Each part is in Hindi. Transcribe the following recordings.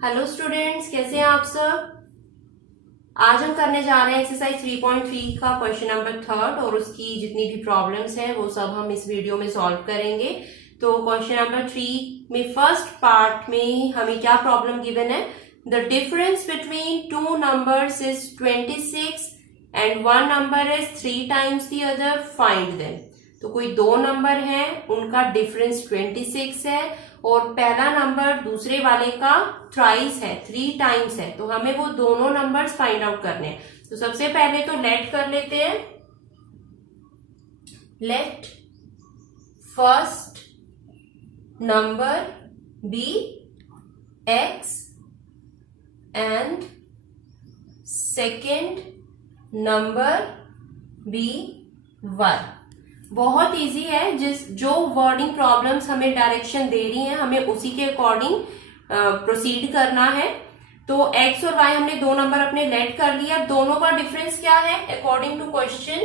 हेलो स्टूडेंट्स, कैसे हैं आप सब। आज हम करने जा रहे हैं एक्सरसाइज 3.3 का क्वेश्चन नंबर थर्ड और उसकी जितनी भी प्रॉब्लम्स हैं वो सब हम इस वीडियो में सॉल्व करेंगे। तो क्वेश्चन नंबर 3 में फर्स्ट पार्ट में हमें क्या प्रॉब्लम गिवन है। The difference between two numbers is 26 and one number is 3 times the other, find them. तो कोई दो नंबर हैं, उनका डिफरेंस 26 है और पहला नंबर दूसरे वाले का थ्राइस है, 3 टाइम्स है। तो हमें वो दोनों नंबर्स फाइंड आउट करने हैं। तो सबसे पहले तो लेट कर लेते हैं। Let first number be x and second number be y. बहुत इजी है, जो वर्डिंग प्रॉब्लम्स हमें डायरेक्शन दे रही हैं हमें उसी के अकॉर्डिंग प्रोसीड करना है। तो x और y हमने दो नंबर अपने लेट कर लिया। दोनों का डिफरेंस क्या है अकॉर्डिंग टू क्वेश्चन।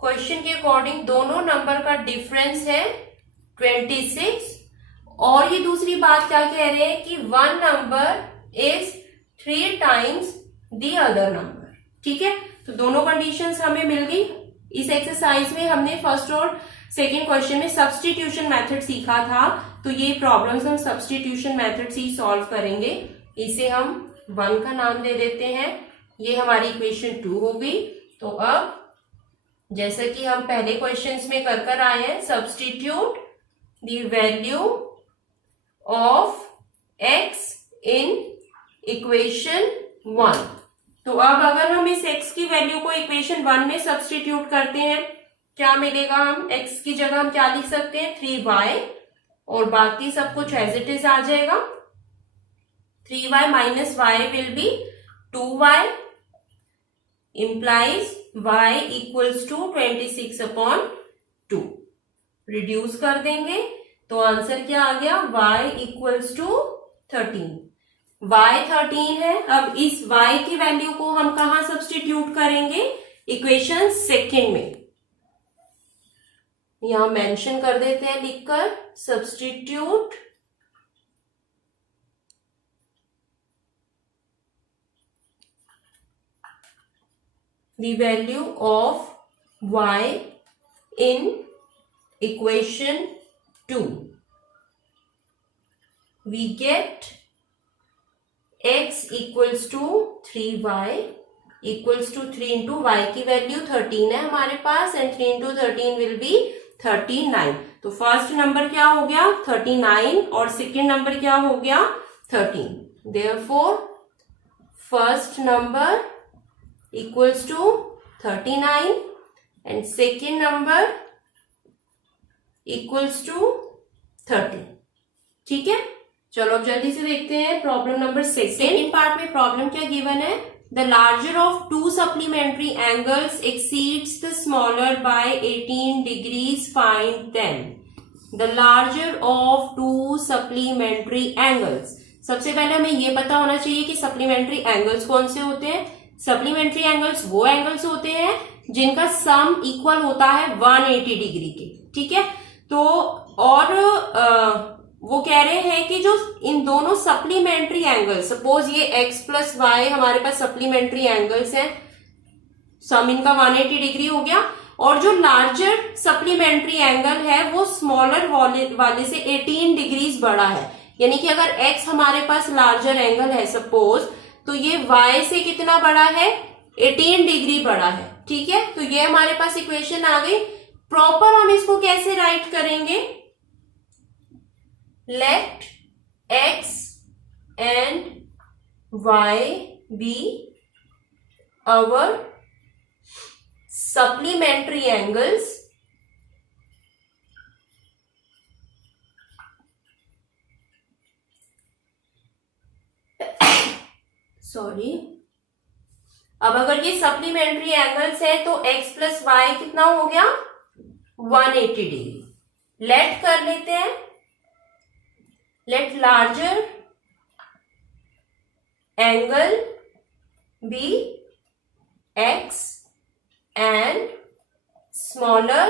क्वेश्चन के अकॉर्डिंग दोनों नंबर का डिफरेंस है 26। और ये दूसरी बात क्या कह रहे हैं कि one number is 3 times the other number. ठीक है, तो दोनों कंडीशंस हमें मिल गई। इस एक्सरसाइज में हमने फर्स्ट और सेकंड क्वेश्चन में सब्स्टिट्यूशन मेथड सीखा था, तो ये प्रॉब्लम्स हम सब्स्टिट्यूशन मेथड से ही सॉल्व करेंगे। इसे हम 1 का नाम दे देते हैं। ये हमारी इक्वेशन 2 हो गई। तो अब जैसे कि हम पहले क्वेश्चंस में कर आए हैं, substitute the value of x in equation 1। तो अब अगर हम इस x की वैल्यू को इक्वेशन 1 में सब्स्टिट्यूट करते हैं, क्या मिलेगा। हम x की जगह हम क्या लिख सकते हैं, 3y, और बाकी सब कुछ एज इट इज आ जाएगा। 3y minus y will be 2y, implies y equals to 26/2। Reduce कर देंगे तो आंसर क्या आ गया, y इक्वल्स टू 13। y 13 है। अब इस y की वैल्यू को हम कहां सब्स्टिट्यूट करेंगे, इक्वेशन सेकेंड में। यहां मेंशन कर देते हैं लिखकर, substitute the value of y in equation 2. We get x equals to 3y equals to 3 into y की वैल्यू 13 है हमारे पास, एंड 3 into 13 will be 39। तो फर्स्ट नंबर क्या हो गया 39 और सेकेंड नंबर क्या हो गया 13। Therefore first number equals to 39 and second number equals to 13। ठीक है, चलो अब जल्दी से देखते हैं प्रॉब्लम नंबर 6। सेकेंड पार्ट में प्रॉब्लम क्या गिवन है, the larger of to supplementary angles exceeds the smaller by 18 degrees, find them. The larger of to supplementary angles. सबसे पहले हमें यह पता होना चाहिए कि सप्लीमेंट्री एंगल्स कौन से होते हैं। सप्लीमेंट्री एंगल्स वो एंगल्स होते हैं जिनका सम इक्वल होता है 180 डिग्री के। ठीक है, तो और वो कह रहे हैं कि जो इन दोनों सप्लीमेंट्री एंगल्स, सपोज ये x प्लस वाई हमारे पास सप्लीमेंट्री एंगल्स हैं, सम इनका 180 डिग्री हो गया, और जो लार्जर सप्लीमेंट्री एंगल है वो स्मॉलर वाले से 18 डिग्रीज बड़ा है। यानी कि अगर x हमारे पास लार्जर एंगल है सपोज, तो ये y से कितना बड़ा है, 18 डिग्री बड़ा है। ठीक है, तो ये हमारे पास इक्वेशन आ गई। प्रॉपर हम इसको कैसे राइट करेंगे, let x and y be our supplementary angles sorry. अब अगर ये सप्लीमेंट्री एंगल्स है तो x प्लस वाई कितना हो गया 180 डिग्री। लेट कर लेते हैं, let larger angle be x and smaller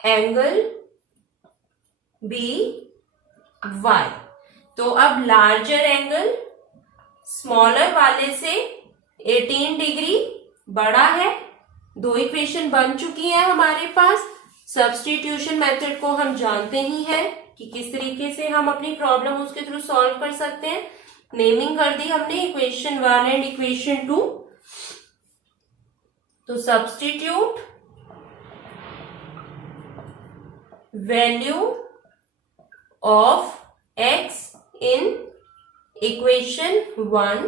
angle BY। तो अब लार्जर एंगल स्मॉलर वाले से 18 डिग्री बड़ा है। दो इक्वेशन बन चुकी है हमारे पास। सब्स्टिट्यूशन मेथड को हम जानते ही हैं कि किस तरीके से हम अपनी प्रॉब्लम उसके थ्रू सॉल्व कर सकते हैं। नेमिंग कर दी हमने इक्वेशन 1 एंड इक्वेशन 2। तो substitute value of x in equation 1,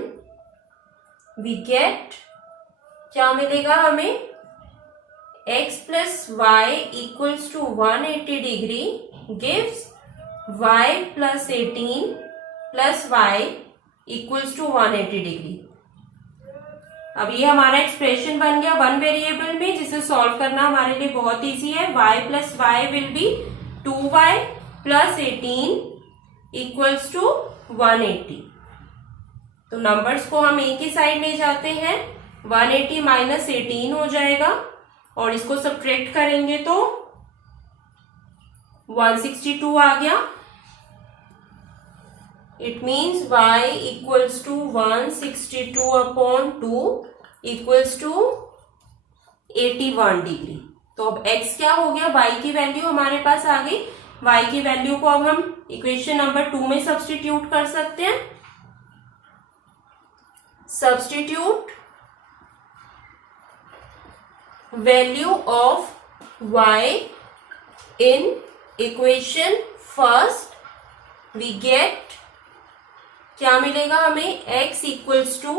we get, क्या मिलेगा हमें, x plus y equals to 180 degree gives y plus 18 plus y equals to 180 degree. अब ये हमारा एक्सप्रेशन बन गया वन वेरिएबल में, जिसे सॉल्व करना हमारे लिए बहुत इजी है। y plus y will be 2y plus 18 equals to 180। तो नंबर्स को हम एक ही साइड ले जाते हैं, 180 माइनस 18 हो जाएगा और इसको सब्ट्रैक्ट करेंगे तो 162 आ गया। It means y equals to 162 upon 2 equals to 81 degree. तो अब x क्या हो गया, y की वैल्यू हमारे पास आ गई। y की वैल्यू को अब हम इक्वेशन नंबर 2 में सब्स्टिट्यूट कर सकते हैं। Substitute value of y in equation first, we get, क्या मिलेगा हमें, x equals to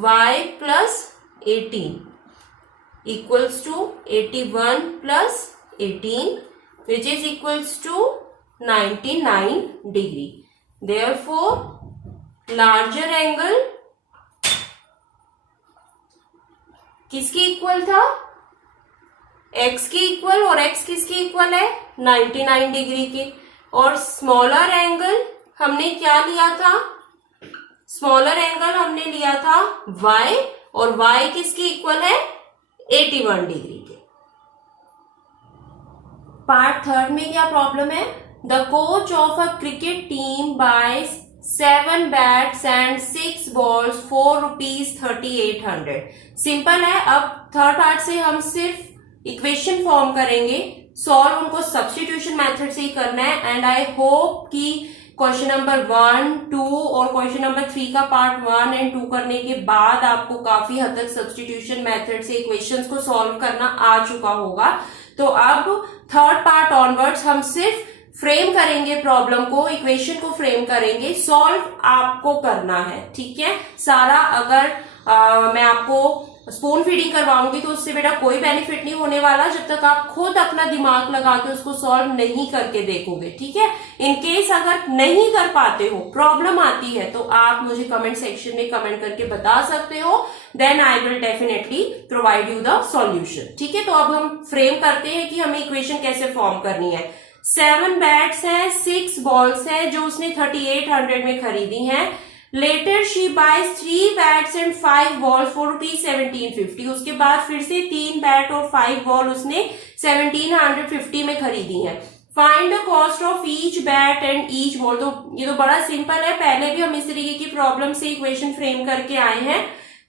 y plus 18 equals to 81 plus 18 which is equals to 99 degree. Therefore larger angle किसके इक्वल था, x के इक्वल, और x किसके इक्वल है, 99 डिग्री के। और स्मॉलर एंगल हमने क्या लिया था, स्मॉलर एंगल हमने लिया था y, और y किसके इक्वल है, 81 डिग्री के। पार्ट थर्ड में क्या प्रॉब्लम है, the coach of a cricket team buys 7 bats and 6 balls for ₹3800। Simple है। अब थर्ड पार्ट से हम सिर्फ इक्वेशन फॉर्म करेंगे, सॉल्व उनको सब्स्टिट्यूशन मेथड से ही करना है। एंड आई होप कि क्वेश्चन नंबर 1, 2 और क्वेश्चन नंबर 3 का पार्ट 1 एंड 2 करने के बाद आपको काफी हद तक सब्स्टिट्यूशन मेथड से इक्वेशंस को सॉल्व करना आ चुका होगा। तो अब थर्ड पार्ट ऑनवर्ड्स हम सिर्फ फ्रेम करेंगे प्रॉब्लम को, इक्वेशन को फ्रेम करेंगे, सॉल्व आपको करना है, ठीक है। सारा अगर मैं आपको स्पून फीडिंग करवाऊंगी तो उससे बेटा कोई बेनिफिट नहीं होने वाला जब तक आप खुद अपना दिमाग लगा के उसको सॉल्व नहीं करके देखोगे, ठीक है। इन केस अगर नहीं कर पाते हो, प्रॉब्लम आती है, तो आप मुझे कमेंट सेक्शन में कमेंट करके बता सकते हो, then I will definitely provide you the solution, ठीक है। तो अब हम फ्रेम करते हैं कि हमें इक्वेशन कैसे फॉर्म करनी है। 7 बैट्स हैं, 6 बॉल्स हैं जो उसने 3800 में खरीदी हैं। Later she buys 3 bats and 5 ball for ₹1750। उसके बाद फिर से 3 बैट और 5 बॉल उसने 1750 में खरीदी है। Find the cost of each bat and each ball. तो ये तो बड़ा सिंपल है, पहले भी हम इस तरीके की प्रॉब्लम से इक्वेशन फ्रेम करके आए हैं।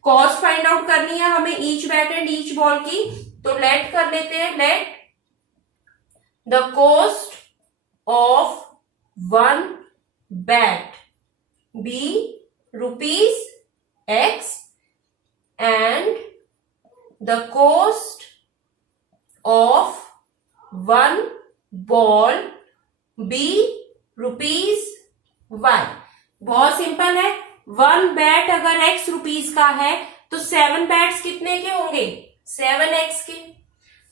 कॉस्ट फाइंड आउट करनी है हमें each bat and each ball की, तो लेट कर लेते हैं। Let the cost of 1 bat be ₹X and the cost of 1 ball be ₹Y। बहुत सिंपल है। 1 बैट अगर X रुपीस का है तो 7 बैट्स कितने के होंगे, 7X के।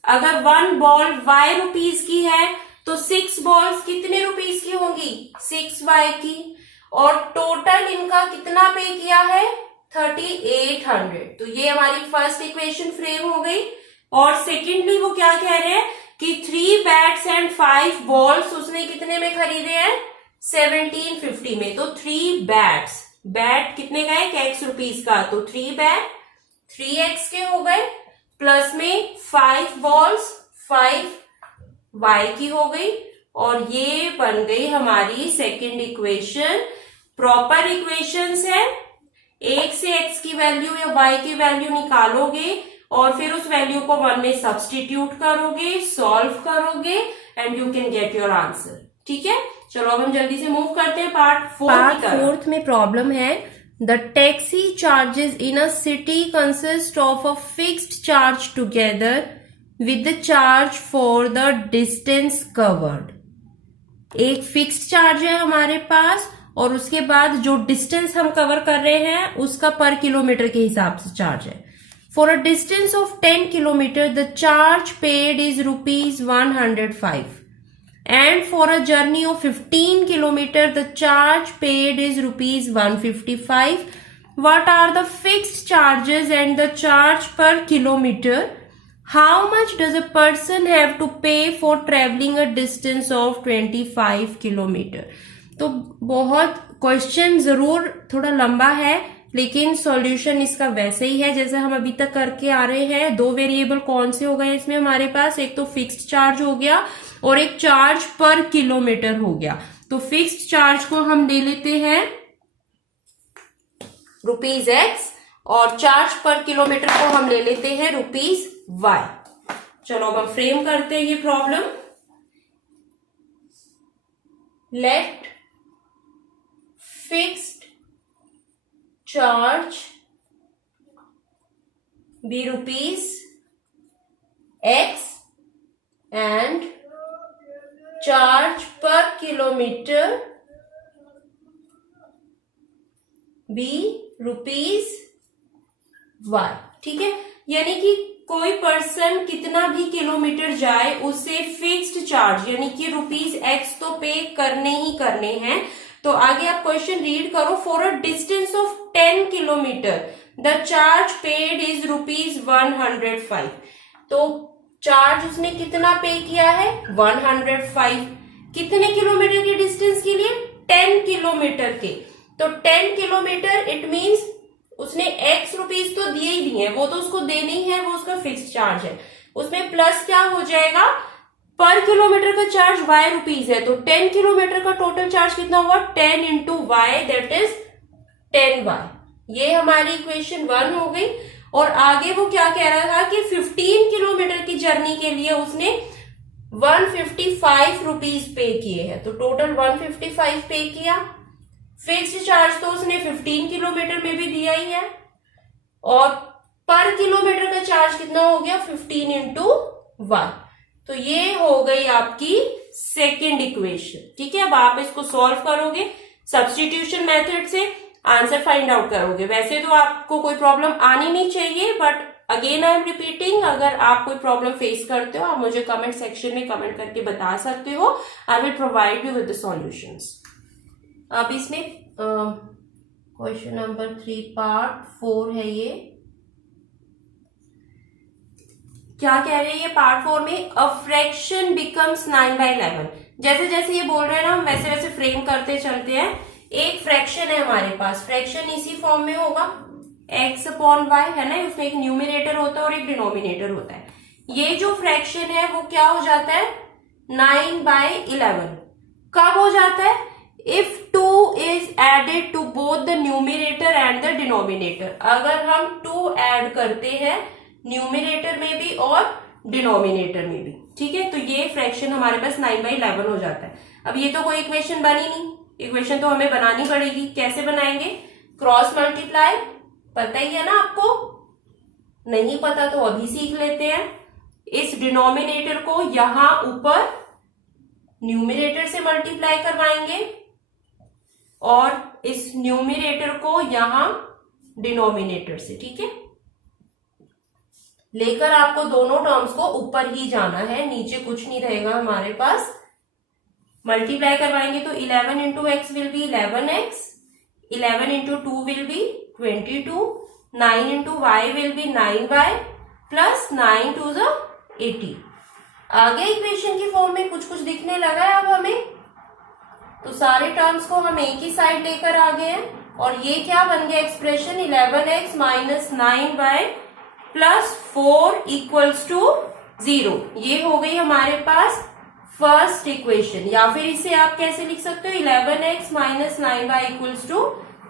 अगर 1 बॉल Y रुपीस की है तो 6 बॉल्स कितने रुपीस की होंगी, 6Y की। और टोटल इनका कितना पे किया है, 3800। तो ये हमारी फर्स्ट इक्वेशन फ्रेम हो गई। और सेकेंडली वो क्या कह रहे हैं कि 3 बैट्स एंड 5 बॉल्स उसने कितने में खरीदे हैं, 1750 में। तो 3 बैट्स, बैट कितने का है, X रुपीस का, तो 3 बैट 3X के हो गए। प्लस में 5 बॉल्स 5y की हो गई, और ये बन गई हमारी सेकेंड इक्वेशन। प्रॉपर इक्वेशंस है, एक से x की वैल्यू या y की वैल्यू निकालोगे और फिर उस वैल्यू को 1 में सब्सटीट्यूट करोगे, सॉल्व करोगे and you can get your answer. ठीक है, चलो अब हम जल्दी से मूव करते हैं पार्ट फोर्थ में। प्रॉब्लम है the taxi charges in a city consist of a fixed charge together with the charge for the distance covered. एक फिक्स्ड चार्ज है हमारे पास और उसके बाद जो डिस्टेंस हम कवर कर रहे हैं उसका पर किलोमीटर के हिसाब से चार्ज है। For a distance of 10 kilometre the charge paid is ₹105 and for a journey of 15 kilometer the charge paid is ₹155. What are the fixed charges and the charge per kilometer? How much does a person have to pay for traveling a distance of 25 kilometer? तो बहुत क्वेश्चन जरूर थोड़ा लंबा है, लेकिन सॉल्यूशन इसका वैसे ही है जैसे हम अभी तक करके आ रहे हैं। दो वेरिएबल कौन से हो गए इसमें हमारे पास, एक तो फिक्स्ड चार्ज हो गया और एक चार्ज पर किलोमीटर हो गया। तो फिक्स्ड चार्ज को हम ले लेते हैं ₹x और चार्ज पर किलोमीटर को हम ले लेते हैं ₹y। चलो अब हम फ्रेम करते हैं ये problem. Let fixed charge be ₹x and charge per kilometer be ₹y। ठीक है, यानी कि कोई पर्सन कितना भी किलोमीटर जाए उसे फिक्स्ड चार्ज यानी कि ₹x तो पे करने ही करने हैं। तो आगे आप क्वेश्चन रीड करो। For a distance of 10 kilometre the charge paid is ₹105। तो चार्ज उसने कितना पे किया है 105। कितने किलोमीटर के डिस्टेंस के लिए 10 किलोमीटर के। तो 10 किलोमीटर इट मींस उसने x रुपीज तो दिए ही दिए हैं, वो तो उसको देने ही है, वो उसका फिक्स चार्ज है। उसमें प्लस क्या हो जाएगा, पर किलोमीटर का चार्ज y रुपीज है। तो 10 किलोमीटर का टोटल चार्ज कितना हुआ 10 into y that is 10y। ये हमारी इक्वेशन 1 हो गई। और आगे वो क्या कह रहा था कि 15 किलोमीटर की जर्नी के लिए उसने 155 रुपीज पे किए हैं। तो टोटल 155 पे किया। फिक्स्ड चार्ज तो उसने 15 किलोमीटर में भी दिया ही है और पर किलोमीटर का चार्ज कितना हो गया 15 into y। तो ये हो गई आपकी सेकेंड इक्वेशन। ठीक है, अब आप इसको सॉल्व करोगे सब्स्टिट्यूशन मेथड से, आंसर फाइंड आउट करोगे। वैसे तो आपको कोई प्रॉब्लम आनी नहीं चाहिए, but again I am repeating, अगर आप कोई प्रॉब्लम फेस करते हो आप मुझे कमेंट सेक्शन में कमेंट करके बता सकते हो। I will provide you with the solutions. अब इसमें क्वेश्चन नंबर 3 पार्ट 4 है। ये क्या कह रहे हैं ये पार्ट 4 में, अ फ्रैक्शन बिकम्स 9/11। जैसे जैसे ये बोल रहे हैं ना हम वैसे वैसे फ्रेम करते चलते हैं। एक फ्रैक्शन है हमारे पास, फ्रैक्शन इसी फॉर्म में होगा x/y है ना, उसमें एक न्यूमिनेटर होता है और एक डिनोमिनेटर होता है। ये जो फ्रैक्शन है वो क्या हो जाता है 9/11। कब हो जाता है, if 2 is added to both the numerator and the denominator. अगर हम 2 ऐड करते हैं न्यूमिनेटर में भी और डिनोमिनेटर में भी। ठीक है, तो ये फ्रैक्शन हमारे पास 9/11 हो जाता है। अब ये तो कोई इक्वेशन बनी नहीं, इक्वेशन तो हमें बनानी पड़ेगी। कैसे बनाएंगे, क्रॉस मल्टीप्लाई, पता ही है ना आपको, नहीं पता तो अभी सीख लेते हैं। इस डिनोमिनेटर को यहां ऊपर न्यूमिनेटर से मल्टीप्लाई करवाएंगे और इस न्यूमिनेटर को यहां डिनोमिनेटर से। ठीक है, लेकर आपको दोनों टर्म्स को ऊपर ही जाना है, नीचे कुछ नहीं रहेगा हमारे पास। मल्टीप्लाई करवाएंगे तो 11 into x will be 11x, 11 into 2 will be 22, 9 into y will be 9y plus 9 to the 80। आगे इक्वेशन की फॉर्म में कुछ कुछ दिखने लगा है अब हमें। तो सारे टर्म्स को हम एक ही साइड लेकर आ गए हैं और ये क्या बन गया expression 11x minus 9y plus 4 equals to 0। ये हो गई हमारे पास फर्स्ट इक्वेशन। या फिर इसे आप कैसे लिख सकते हो, 11x minus 9y equals to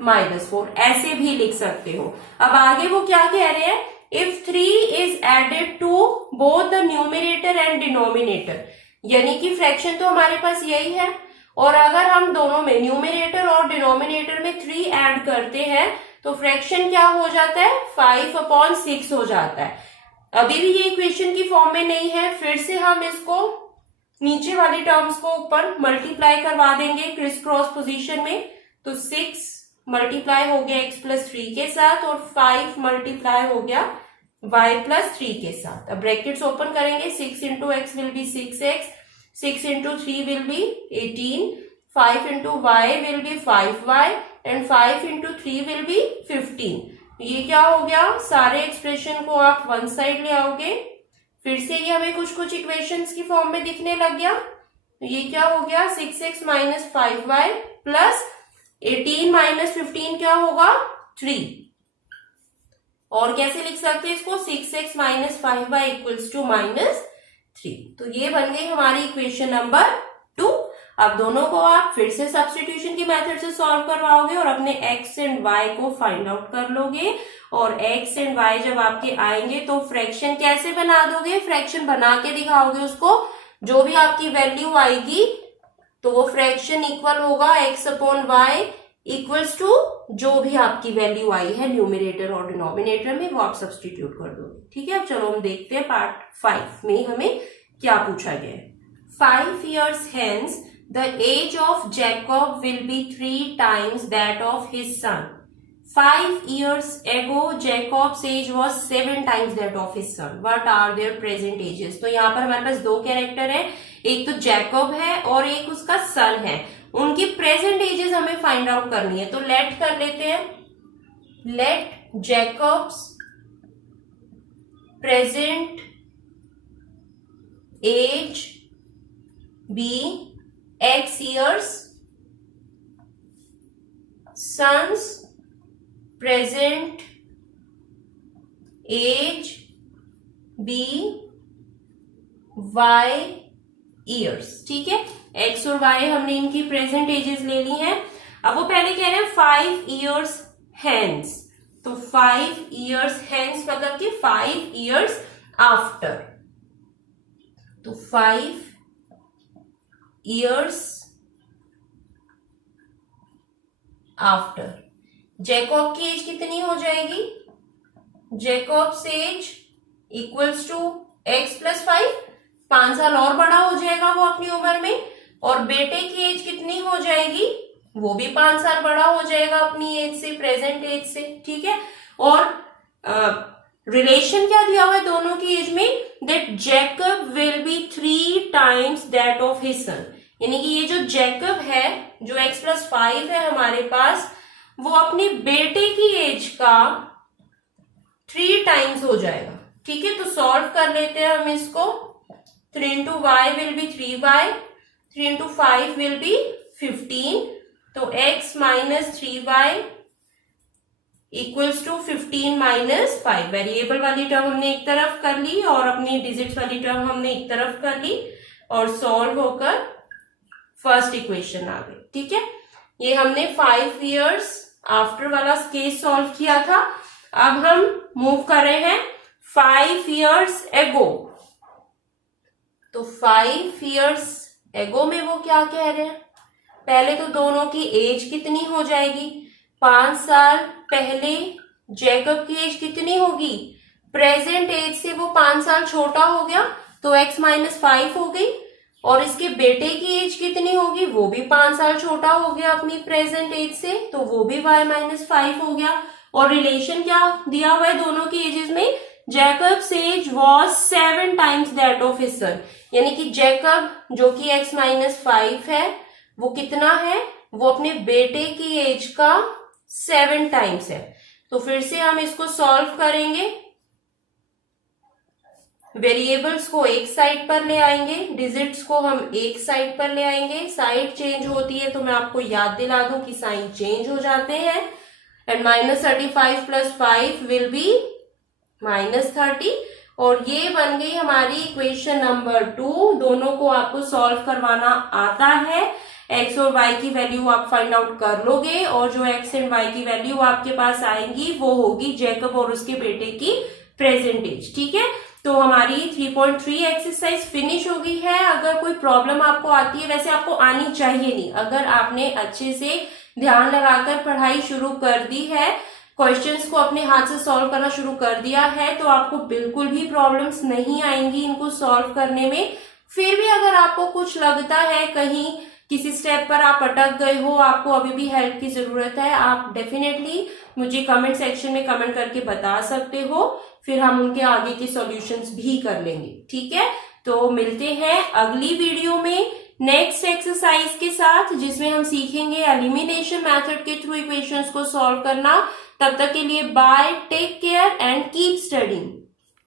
-4, ऐसे भी लिख सकते हो। अब आगे वो क्या कह रहे हैं, if 3 is added to both the numerator and denominator, यानी कि फ्रैक्शन तो हमारे पास यही है, और अगर हम दोनों में न्यूमरेटर और डिनोमिनेटर में 3 ऐड करते हैं तो फ्रैक्शन क्या हो जाता है, 5/6 हो जाता है। अभी भी ये इक्वेशन की फॉर्म में नहीं है, फिर से हम इसको नीचे वाली टर्म्स को ऊपर मल्टीप्लाई करवा देंगे क्रिस क्रॉस पोजीशन में। तो 6 मल्टीप्लाई हो गया x प्लस 3 के साथ और 5 मल्टीप्लाई हो गया y प्लस 3 के साथ। अब ब्रैकेट्स ओपन करेंगे, 6 into x will be 6x, 6 into 3 will be 18, 5 into y will be 5y and 5 into 3 will be 15। ये क्या हो गया, सारे एक्सप्रेशन को आप वन साइड ले आओगे, फिर से ये हमें कुछ कुछ इक्वेशंस की फॉर्म में दिखने लग गया। तो ये क्या हो गया, 6x minus 5y plus 18 minus 15 क्या होगा, 3। और कैसे लिख सकते हैं इसको, 6x minus 5y equals to -3। तो ये बन गई हमारी इक्वेशन नंबर 2। अब दोनों को आप फिर से सब्स्टिट्यूशन की मेथड से सॉल्व करवाओगे और अपने x एंड y को फाइंड आउट कर लोगे। और x एंड y जब आपके आएंगे तो फ्रैक्शन कैसे बना दोगे, फ्रैक्शन बना के दिखाओगे उसको, जो भी आपकी वैल्यू आएगी तो वो फ्रैक्शन इक्वल होगा x/y इक्वल्स टू जो भी आपकी वैल्यू आई है न्यूमरेटर और डिनोमिनेटर में, वो आप सब्स्टिट्यूट कर दोगे। ठीक है, अब चलो हम देखते हैं पार्ट 5 में हमें क्या पूछा गया है। 5 years hence the age of Jacob will be 3 times that of his son. 5 years ago Jacob's age was 7 times that of his son. What are their present ages? तो यहाँ पर हमारे पास दो कैरेक्टर है, एक तो जैकब है और एक उसका सन है। उनकी प्रेजेंट एजेस हमें फाइंड आउट करनी है, तो लेट कर लेते हैं, let Jacob's present age be x years, son's present age be y years। ठीक है, x और y हमने इनकी प्रेजेंट एजेस ले ली हैं। अब वो पहले कह रहे हैं 5 years hence, तो 5 years hence मतलब कि 5 years after, तो 5 years आफ्टर। जैकब की एज कितनी हो जाएगी, Jacob's age equals to x plus 5, 5 साल और बड़ा हो जाएगा वो अपनी उम्र में। और बेटे की एज कितनी हो जाएगी, वो भी 5 साल बड़ा हो जाएगा अपनी एज से, प्रेजेंट एज से। ठीक है, और रिलेशन क्या दिया हुआ है दोनों की एज में, that Jacob will be 3 times that of his son, यानी कि ये जो जैकब है, जो x प्लस 5 है हमारे पास, वो अपने बेटे की एज का 3 टाइम्स हो जाएगा। ठीक है, तो सॉल्व कर लेते हैं हम इसको। 3 into y will be 3y, 3 into 5 will be 15, तो x minus 3y equals to 15 minus 5। Variable वाली टर्म हमने एक तरफ कर ली और अपनी डिजिट्स वाली टर्म हमने एक तरफ कर ली, और सॉल्व होकर फर्स्ट इक्वेशन आ गई। ठीक है, ये हमने 5 years आफ्टर वाला केस सॉल्व किया था। अब हम मूव कर रहे हैं 5 years ago, तो 5 years ago में वो क्या कह रहे हैं, पहले तो दोनों की एज कितनी हो जाएगी, 5 साल पहले जैकब की एज कितनी होगी, प्रेजेंट एज से वो 5 साल छोटा हो गया तो x माइनस 5 हो गई, और इसके बेटे की एज कितनी होगी, वो भी 5 साल छोटा हो गया अपनी प्रेजेंट एज से, तो वो भी y माइनस 5 हो गया। और रिलेशन क्या दिया हुआ है दोनों की एजेस में, Jacob's age was 7 times that of his son, यानी कि जैकब जो कि x माइनस 5 है वो कितना है, वो अपने बेटे की एज का 7 टाइम्स है। तो फिर से हम इसको सॉल्व करेंगे, वेरिएबल्स को एक साइड पर ले आएंगे, डिजिट्स को हम एक साइड पर ले आएंगे। साइड चेंज होती है तो मैं आपको याद दिला दूं कि साइन चेंज हो जाते हैं। एंड -35 + 5 विल बी -30 और ये बन गई हमारी इक्वेशन नंबर 2। दोनों को आपको सॉल्व करवाना आता है। x और y की वैल्यू आप फाइंड आउट कर लोगे और जो x एंड y की वैल्यू आपके पास आएंगी वो होगी जैकब और उसके बेटे की प्रेजेंट एज। ठीक है, तो हमारी 3.3 एक्सरसाइज फिनिश हो गई है। अगर कोई प्रॉब्लम आपको आती है, वैसे आपको आनी चाहिए नहीं, अगर आपने अच्छे से ध्यान लगाकर पढ़ाई शुरू कर दी है, क्वेश्चंस को अपने हाथ से सॉल्व करना शुरू कर दिया है, तो आपको बिल्कुल भी प्रॉब्लम्स नहीं आएंगी इनको सॉल्व करने में। फिर भी अगर आपको कुछ लगता है कहीं किसी स्टेप पर आप अटक गए हो, आपको अभी भी हेल्प की जरूरत है, आप डेफिनेटली मुझे कमेंट सेक्शन में कमेंट करके बता सकते हो, फिर हम उनके आगे के सॉल्यूशंस भी कर लेंगे। ठीक है, तो मिलते हैं अगली वीडियो में नेक्स्ट एक्सरसाइज के साथ, जिसमें हम सीखेंगे एलिमिनेशन मेथड के थ्रू इक्वेशंस को सॉल्व करना। तब तक के लिए bye, take care and keep studying.